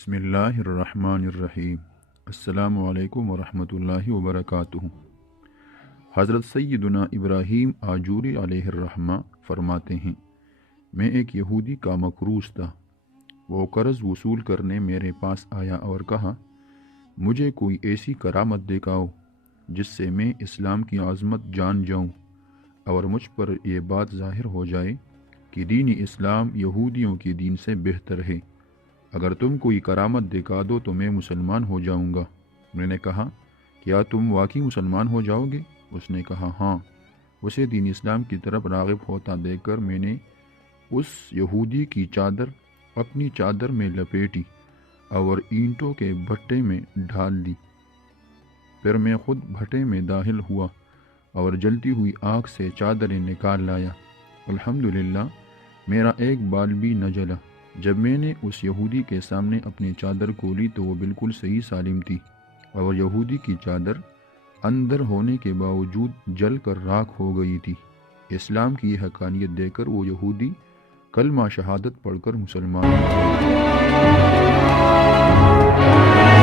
بسم اللہ الرحمن الرحیم۔ السلام علیکم ورحمۃ اللہ وبرکاتہ۔ حضرت سیدنا ابراہیم آجوری علیہ الرحمہ فرماتے ہیں، میں ایک یہودی کا مقروض تھا۔ وہ قرض وصول کرنے میرے پاس آیا اور کہا، مجھے کوئی ایسی کرامت دکھاؤ جس سے میں اسلام کی عظمت جان جاؤں اور مجھ پر یہ بات ظاہر ہو جائے کہ دین اسلام یہودیوں کے دین سے بہتر ہے۔ اگر تم کوئی کرامت دکھا دو تو میں مسلمان ہو جاؤں گا۔ میں نے کہا، کیا تم واقعی مسلمان ہو جاؤ گے؟ اس نے کہا، ہاں۔ اسے دین اسلام کی طرف راغب ہوتا دیکھ کر میں نے اس یہودی کی چادر اپنی چادر میں لپیٹی اور اینٹوں کے بھٹے میں ڈال دی۔ پھر میں خود بھٹے میں داخل ہوا اور جلتی ہوئی آگ سے چادریں نکال لایا۔ الحمدللہ میرا ایک بال بھی نہ جلا۔ جب میں نے اس یہودی کے سامنے اپنی چادر کھولی تو وہ بالکل صحیح سالم تھی، اور یہودی کی چادر اندر ہونے کے باوجود جل کر راکھ ہو گئی تھی۔ اسلام کی یہ حقانیت دیکھ کر وہ یہودی کلمہ شہادت پڑھ کر مسلمان ہو گیا۔